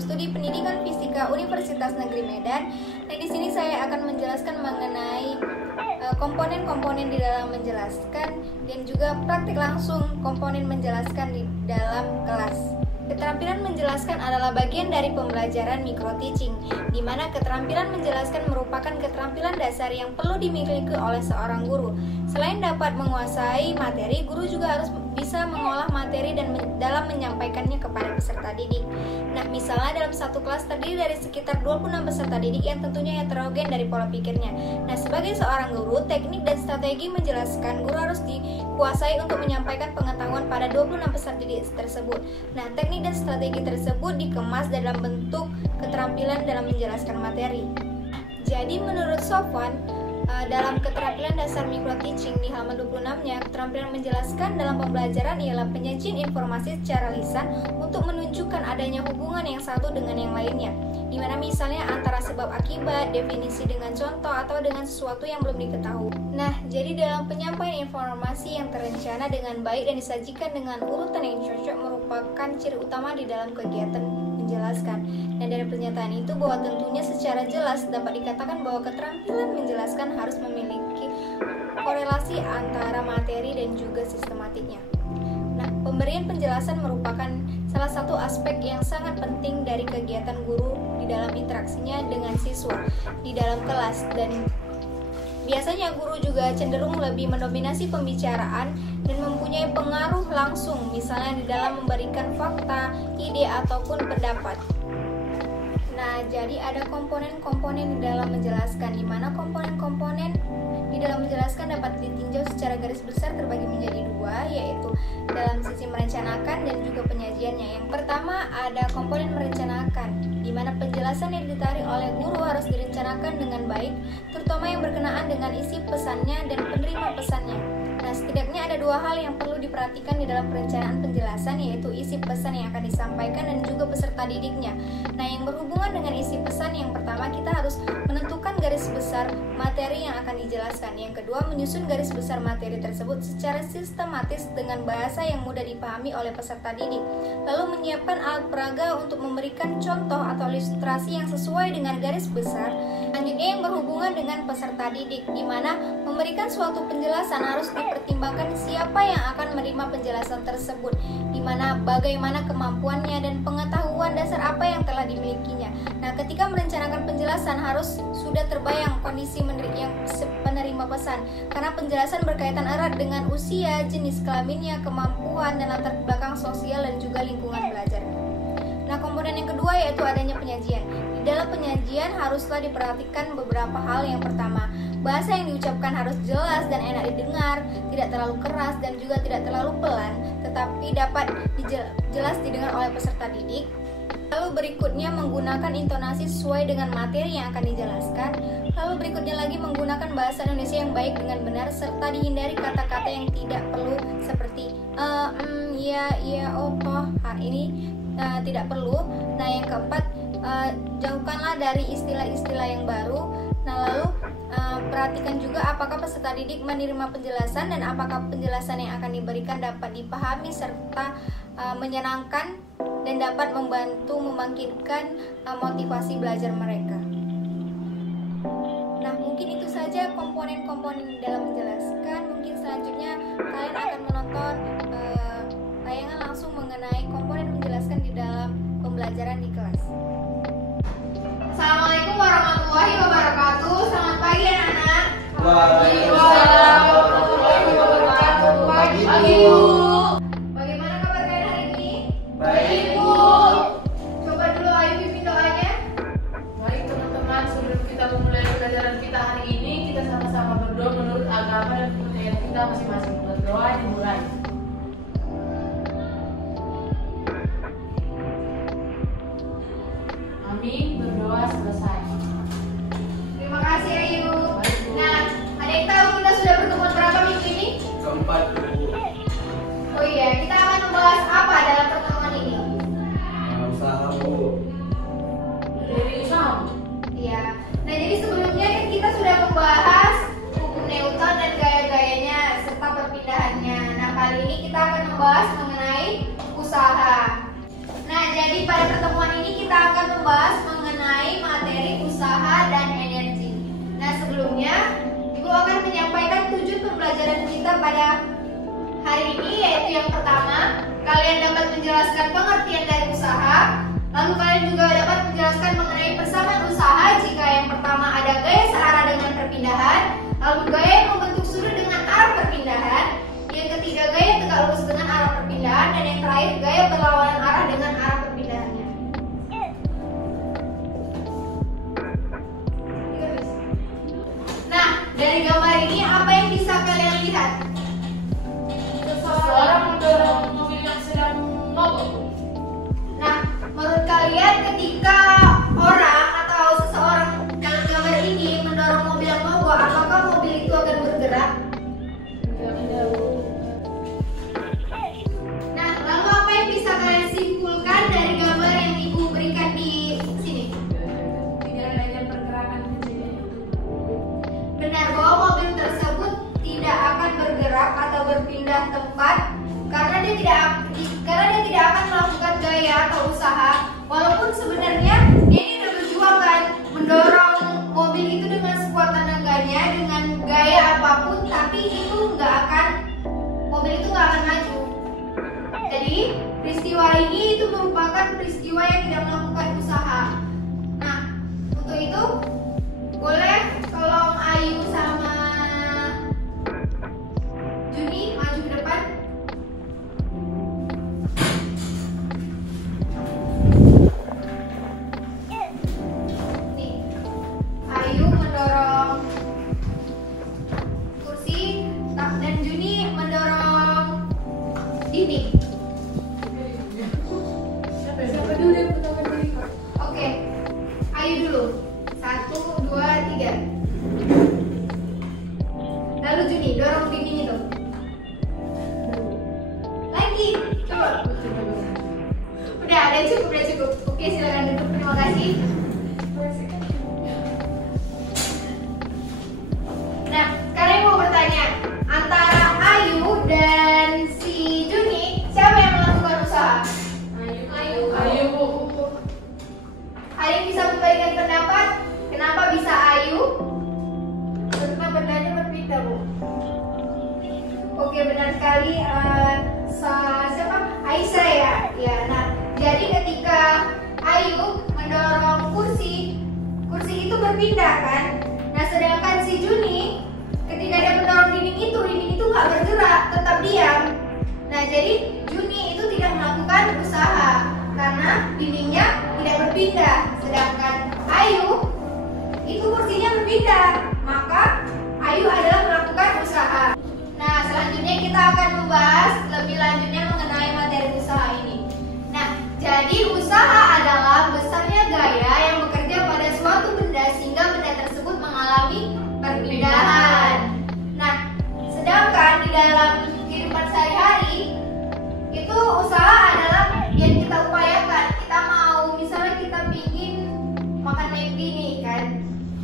Studi Pendidikan Fisika Universitas Negeri Medan. Nah, di sini saya akan menjelaskan mengenai komponen-komponen di dalam menjelaskan dan juga praktik langsung komponen menjelaskan di dalam kelas. Keterampilan menjelaskan adalah bagian dari pembelajaran micro-teaching, di mana keterampilan menjelaskan merupakan keterampilan dasar yang perlu dimiliki oleh seorang guru. Selain dapat menguasai materi, guru juga harus bisa mengolah materi dan dalam menyampaikannya kepada peserta didik. Nah, misalnya dalam satu kelas terdiri dari sekitar 26 peserta didik yang tentunya heterogen dari pola pikirnya. Nah, sebagai seorang guru, teknik dan strategi menjelaskan guru harus dikuasai untuk menyampaikan pengetahuan pada 26 peserta didik tersebut. Nah, teknik dan strategi tersebut dikemas dalam bentuk keterampilan dalam menjelaskan materi. Jadi menurut Sofwan, dalam keterampilan dasar micro-teaching di halaman 26-nya, keterampilan menjelaskan dalam pembelajaran ialah penyajian informasi secara lisan untuk menunjukkan adanya hubungan yang satu dengan yang lainnya, di mana misalnya antara sebab akibat, definisi dengan contoh, atau dengan sesuatu yang belum diketahui. Nah, jadi dalam penyampaian informasi yang terencana dengan baik dan disajikan dengan urutan yang cocok merupakan ciri utama di dalam kegiatan menjelaskan. Dan dari pernyataan itu bahwa tentunya secara jelas dapat dikatakan bahwa keterampilan menjelaskan harus memiliki korelasi antara materi dan juga sistematiknya. Nah, pemberian penjelasan merupakan salah satu aspek yang sangat penting dari kegiatan guru di dalam interaksinya dengan siswa di dalam kelas, dan biasanya guru juga cenderung lebih mendominasi pembicaraan dan mempunyai pengaruh langsung, misalnya di dalam memberikan fakta, ide, ataupun pendapat. Nah, jadi ada komponen-komponen di dalam menjelaskan, di mana komponen-komponen di dalam menjelaskan dapat ditinjau secara garis besar terbagi menjadi dua, yaitu dalam sisi merencanakan dan juga penyajiannya. Yang pertama ada komponen merencanakan, di mana penjelasan yang ditarik oleh guru harus direncanakan dengan baik, terutama yang berkenaan dengan isi pesannya dan penerima pesannya. Nah, setidaknya ada dua hal yang perlu diperhatikan di dalam perencanaan penjelasan, yaitu isi pesan yang akan disampaikan dan juga peserta didiknya. Nah, yang berhubungan dengan isi pesan, yang pertama kita harus menentukan garis besar materi yang akan dijelaskan. Yang kedua, menyusun garis besar materi tersebut secara sistematis dengan bahasa yang mudah dipahami oleh peserta didik. Lalu menyiapkan alat peraga untuk memberikan contoh atau ilustrasi yang sesuai dengan garis besar. Selanjutnya yang berhubungan dengan peserta didik, di mana memberikan suatu penjelasan harus dipertimbangkan siapa yang akan menerima penjelasan tersebut, di mana bagaimana kemampuannya dan pengetahuan dasar apa yang telah dimilikinya. Nah, ketika merencanakan penjelasan harus sudah terbayang kondisi penerima pesan, karena penjelasan berkaitan erat dengan usia, jenis kelaminnya, kemampuan, dan latar belakang sosial dan juga lingkungan belajar. Nah, komponen yang kedua yaitu adanya penyajian. Di dalam penyajian haruslah diperhatikan beberapa hal. Yang pertama, bahasa yang diucapkan harus jelas dan enak didengar, tidak terlalu keras dan juga tidak terlalu pelan, tetapi dapat jelas didengar oleh peserta didik. Lalu berikutnya menggunakan intonasi sesuai dengan materi yang akan dijelaskan. Lalu berikutnya lagi menggunakan bahasa Indonesia yang baik dengan benar, serta dihindari kata-kata yang tidak perlu seperti ya, oh, toh, ini tidak perlu. Nah, yang keempat, jauhkanlah dari istilah-istilah yang baru. Nah, lalu perhatikan juga apakah peserta didik menerima penjelasan dan apakah penjelasan yang akan diberikan dapat dipahami serta menyenangkan dan dapat membantu membangkitkan motivasi belajar mereka. Nah, mungkin itu saja komponen-komponen dalam menjelaskan. Mungkin selanjutnya kalian akan menonton tayangan langsung mengenai komponen menjelaskan di dalam pembelajaran di kelas. Assalamualaikum warahmatullahi wabarakatuh. Selamat pagi anak-anak. Waalaikumsalam warahmatullahi wabarakatuh. Pagi Bu. Bagaimana kabar kalian hari ini? Baik Bu. Coba dulu ayo pimpin doanya. Baik teman-teman, sebelum kita memulai pelajaran kita hari ini, kita sama-sama berdoa menurut agama dan kepercayaan kita masing-masing. Berdoa dimulai. Amin, berdoa selesai. Terima kasih Ayu. Baik, Bu. Nah, ada yang tahu kita sudah bertemu berapa minggu ini? Keempat Bu. Oh iya, kita akan membahas apa dalam pertemuan ini? Usaha Bu. Dari usaha. Iya. Nah, jadi sebelumnya kan kita sudah membahas hukum Newton dan gaya-gayanya serta perpindahannya. Nah, kali ini kita akan membahas mengenai usaha. Nah, jadi pada pertemuan ini kita akan membahas mengenai materi usaha dan energi. Nah, sebelumnya Ibu akan menyampaikan tujuan pembelajaran kita pada hari ini, yaitu yang pertama, kalian dapat menjelaskan pengertian dari usaha. Lalu kalian juga dapat menjelaskan mengenai persamaan usaha jika yang pertama ada gaya searah dengan perpindahan, lalu gaya yang membentuk sudut dengan arah perpindahan, yang ketiga gaya tegak lurus dengan arah perpindahan, dan yang terakhir gaya berlawanan arah dengan arah perpindahannya. Nah, dari gambar ini apa yang bisa kalian lihat? Seseorang mendorong mobil yang sedang mogok. Nah, menurut kalian ketika orang atau seseorang dalam gambar ini mendorong mobil yang mogok, apakah mobil itu akan bergerak? Nah, lalu apa yang bisa kalian simpulkan dari gambar yang Ibu berikan di sini? Tidak adanya pergerakan kecil. Benar bahwa mobil tersebut tidak akan bergerak atau berpindah tempat karena dia tidak akan melakukan gaya atau usaha, walaupun sebenarnya dia ini udah berjuang kan mendorong mobil itu dengan sekuat tenaganya dengan gaya apapun, tapi mobil itu nggak akan maju. Jadi peristiwa ini itu merupakan peristiwa yang tidak melakukan usaha. Nah, untuk itu boleh tolong Ayu sama Juni maju ke depan. Nih, Ayu mendorong kursi dan Juni mendorong dinding. Siapa dulu yang pertama kali? Oke, Ayu dulu. 1, 2, 3. Lalu Juni dorong dinding itu. Lagi, coba. Udah cukup. Oke, silakan duduk. Terima kasih. Nah, sekarang mau bertanya, antara Ayu dan si Juni, siapa yang melakukan usaha? Ayo, Bu. Ayu bisa memberikan pendapat kenapa bisa Ayu? Karena bendanya berpindah, Bu. Oke, benar sekali. Siapa? Aisyah ya. Ya. Nah, jadi ketika Ayu mendorong kursi itu berpindah kan. Nah, sedangkan si Juni ketika dia mendorong dinding itu nggak bergerak, tetap diam. Nah, jadi Juni itu tidak melakukan usaha karena dindingnya tidak berpindah, sedangkan Ayu itu kursinya berpindah, maka Ayu adalah melakukan usaha. Nah, selanjutnya kita akan membahas lebih lanjutnya mengenai materi usaha ini. Nah, jadi usaha adalah besarnya gaya yang bekerja pada suatu benda sehingga benda tersebut mengalami perpindahan. Nah, sedangkan di dalam kehidupan sehari-hari itu usaha adalah yang kita upayakan. Kita mau, misalnya kita pingin makan McD nih kan,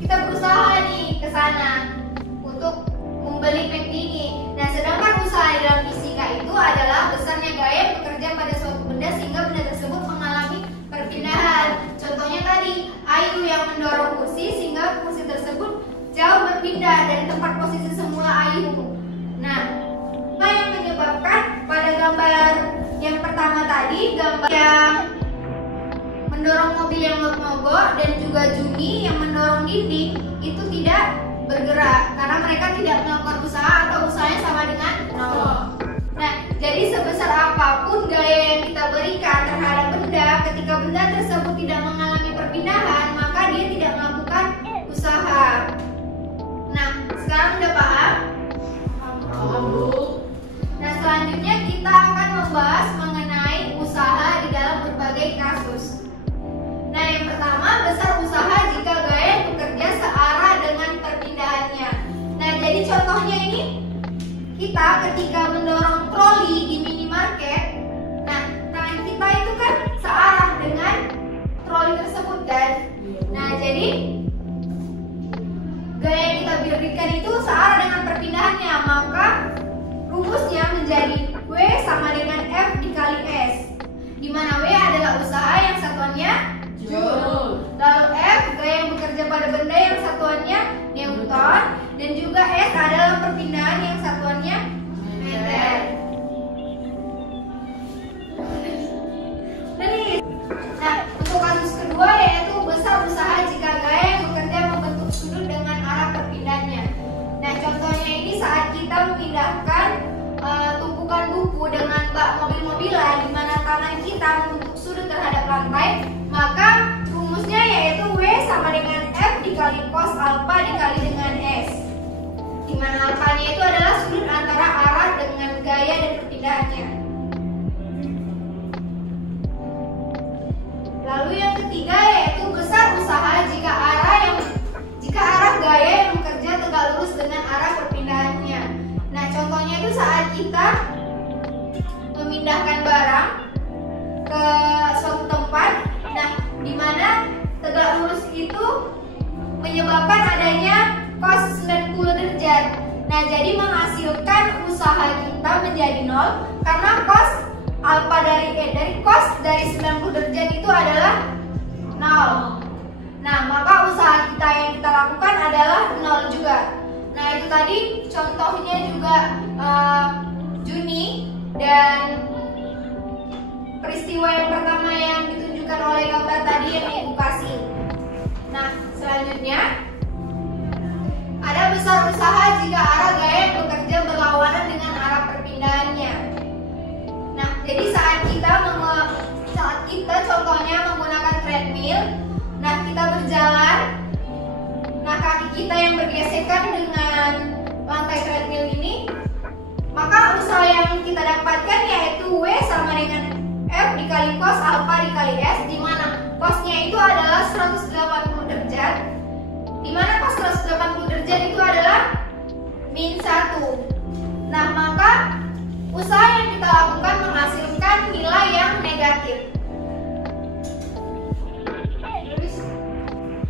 kita berusaha nih ke sana untuk membeli McD ini. Nah, sedangkan usaha dalam fisika itu adalah besarnya gaya yang bekerja pada suatu benda sehingga benda tersebut mengalami perpindahan. Contohnya tadi Ayu yang mendorong kursi sehingga kursi tersebut jauh berpindah dari tempat posisi semula Ayu. Nah, apa yang menyebabkan pada gambar yang pertama tadi, gambar yang mendorong mobil yang mogok dan juga Juni yang mendorong dinding itu tidak bergerak karena mereka tidak melakukan usaha atau usahanya sama dengan nol. Nah, jadi sebesar apapun gaya yang kita berikan terhadap benda, ketika benda tersebut tidak mengalami perpindahan, maka dia tidak melakukan usaha. Nah, sekarang udah paham? Paham, Bu. Nah, selanjutnya kita akan membahas mengenai usaha di dalam berbagai kasus. Nah, yang pertama, besar usaha jika gaya bekerja searah dengan perpindahannya. Nah, jadi contohnya ini, kita ketika mendorong troli di minimarket, nah, tangan kita itu kan searah dengan troli tersebut kan. Nah, jadi gaya yang kita berikan itu searah dengan perpindahannya, maka rumusnya menjadi W sama dengan F dikali S, di mana W adalah usaha yang satuannya Joule. Dan juga S adalah perpindahan yang satuannya meter. Nah, untuk kasus kedua yaitu besar usaha jika gaya yang bekerja membentuk sudut dengan arah perpindahannya. Nah, contohnya ini saat kita memindahkan tumpukan buku dengan bak mobil-mobilan di mana tangan kita membentuk sudut terhadap lantai, maka rumusnya yaitu W sama dengan F dikali cos alpha dikali dengan S. Di mana alpha-nya itu adalah sudut antara arah dengan gaya dan perpindahannya. Lalu yang ketiga yaitu besar usaha jika arah gaya yang bekerja tegak lurus dengan arah perpindahannya. Nah, contohnya itu saat kita memindahkan barang ke suatu tempat, nah di mana tegak lurus itu menyebabkan adanya cos 90 derajat. Nah, jadi menghasilkan usaha kita menjadi 0 karena cos alpha dari cos dari 90 derajat itu adalah 0. Nah, maka usaha kita yang kita lakukan adalah 0 juga. Nah, itu tadi contohnya juga Juni, dan peristiwa yang pertama yang ditunjukkan oleh gambar tadi yang edukasi. Nah, selanjutnya ada besar usaha jika arah gaya yang bekerja berlawanan dengan arah perpindahannya. Nah, jadi saat kita contohnya menggunakan treadmill, nah kita berjalan, nah kaki kita yang bergesekan dengan lantai treadmill ini, maka usaha yang kita dapatkan yaitu W sama dengan F dikali cos alpha dikali S, di mana cosnya itu adalah 180 derajat, di mana cos 180 derajat itu adalah min 1. Nah, maka usaha yang kita lakukan menghasilkan nilai yang negatif.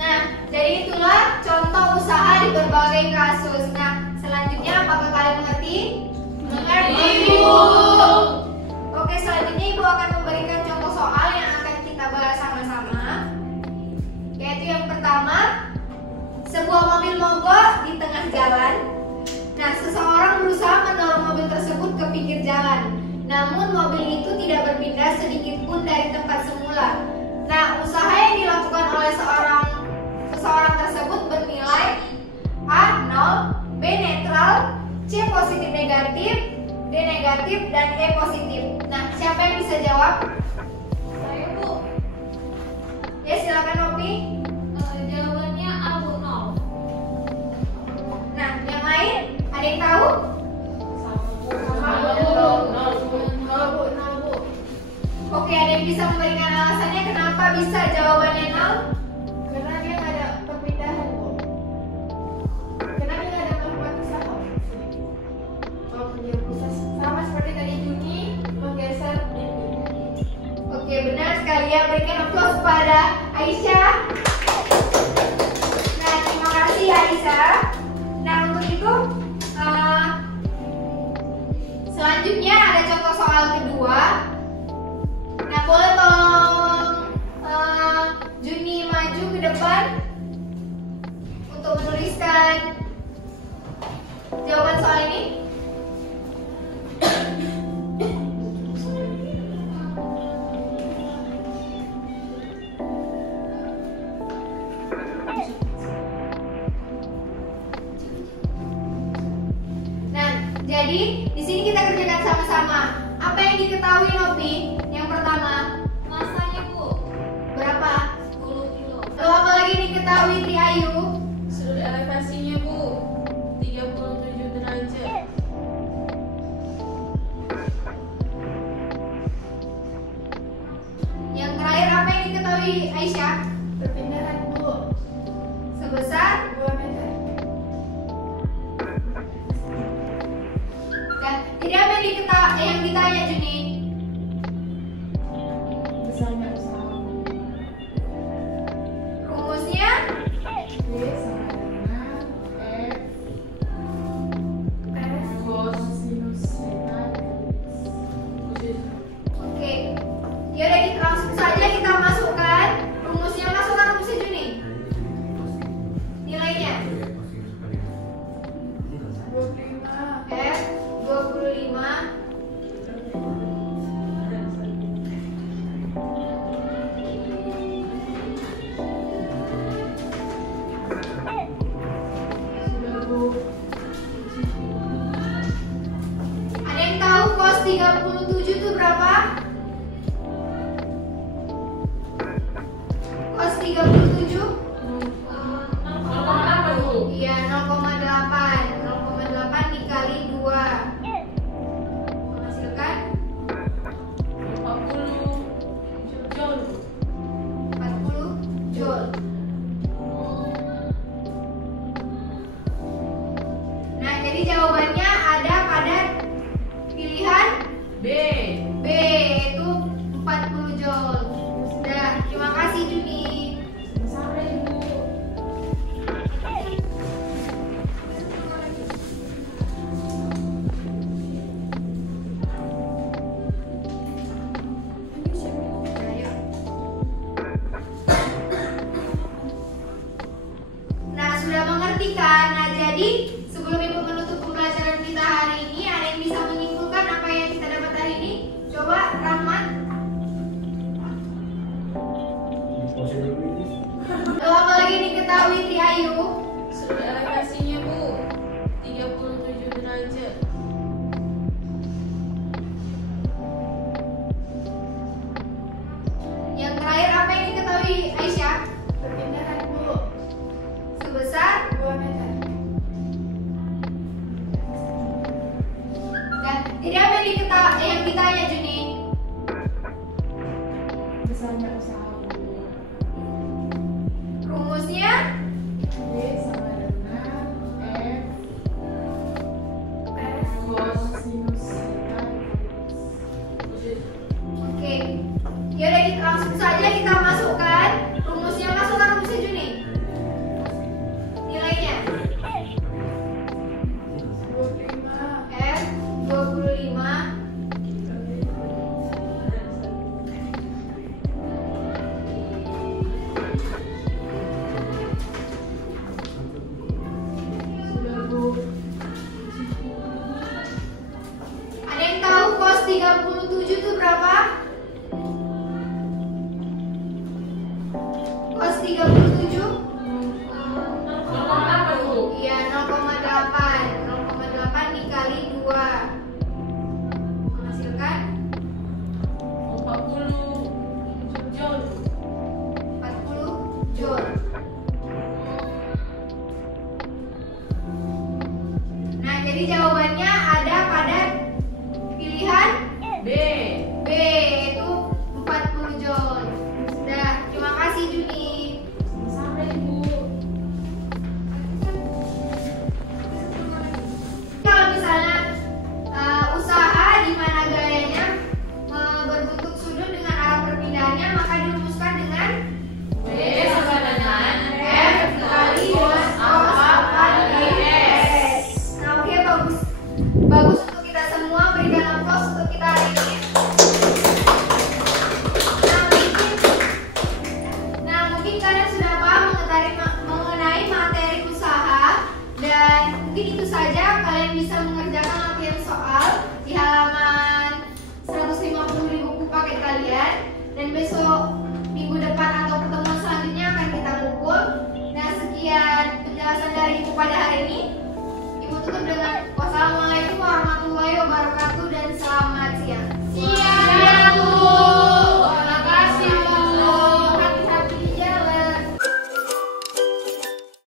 Nah, jadi itulah contoh usaha di berbagai kasus. Nah, selanjutnya apakah kalian mengerti? Mengerti, Bu. Oke, selanjutnya Ibu akan memberikan contoh soal yang akan kita bahas sama-sama. Yaitu yang pertama, sebuah mobil mogok di tengah jalan. Nah, seseorang berusaha mendorong mobil tersebut ke pinggir jalan. Namun mobil itu tidak berpindah sedikit pun dari tempat semula. Nah, usaha yang dilakukan oleh seseorang tersebut bernilai A 0, B netral, C positif negatif, D negatif, dan E positif. Nah, siapa yang bisa jawab? Saya, Bu. Ya, silakan Nopi. Jawabannya A, Bu, 0. Nah, yang lain ada yang tahu? Oke, ada yang bisa memberikan alasannya kenapa bisa jawabannya 0? Karena dia nggak ada perpindahan, Bu. Karena dia nggak ada melakukan usaha. Kalau kerja pusat sama seperti tadi Juni menggeser ini. Oke, benar sekali ya. Berikan aplaus kepada Aisyah. Nah, terima kasih Aisyah. Nah, untuk itu selanjutnya ada contoh soal kedua. Nah, boleh tolong Juni maju ke depan untuk menuliskan jawaban soal ini. Nah, jadi di sini kita kerjakan sama-sama. Apa yang diketahui Nopi? Yang pertama, Masanya, Bu, berapa? 10 kilo. Lalu apa lagi yang diketahui Tri Ayu? Sudut elevasinya, Bu, 37 derajat. Yang terakhir apa yang diketahui Aisyah? Perpindahan, Bu, Sebesar 2 meter. dan jadi apa yang ditanya Juni? Iya, 0,8. 0,8 dikali 2 menghasilkan 40 joule. Nah, jadi jawabannya ada pada pilihan B. B, yaitu 40 joule. Sudah, terima kasih Juni. Sampai Ibu. Nah, sudah mengerti kan? Nah, jadi sebelum Ibu menutup pembelajaran kita hari ini, ada yang bisa menyimpulkan apa yang kita dapat hari ini? Coba, Rahmat. Lalu apa lagi yang diketahui Tri Ayu? Sudut elevasinya Bu 37 derajat. Yang terakhir apa yang diketahui Aisyah? Perpindahan Bu Sebesar 2 meter. dan jadi apa yang ditanya Juni? Besarnya usaha Bu. Rumusnya? B sama dengan F cos sinus theta. Oke. Yaudah, kita langsung saja kita masukkan rumusnya. Masukkan rumusnya Juni. Nilainya 25 F 25 sudah Bu. Ada yang tahu cos 37 itu berapa? Cos 37? Iya, 0,8. 0,8 dikali 2 menghasilkan 40 joule. 40 joule. Nah, jadi jawabannya ada pada pilihan B. B, yaitu 40 joule. Sudah, terima kasih Juni. Sampai Ibu. Kalau misalnya usaha di mana gayanya berbentuk sudut dengan arah perpindahannya, maka dirumuskan dengan B sama dengan F dikali cos 8 Nah, oke, bagus. Bagus untuk kita semua. Berikan aplaus untuk kita hari ini. Nah, mungkin kalian sudah paham mengenai materi usaha, dan mungkin itu saja. Kalian bisa mengerjakan latihan soal di halaman 150 di buku paket kalian, dan besok minggu depan atau pertemuan selanjutnya akan kita ngumpul. Nah, sekian penjelasan dari Ibu pada hari ini. Ibu tutup dengan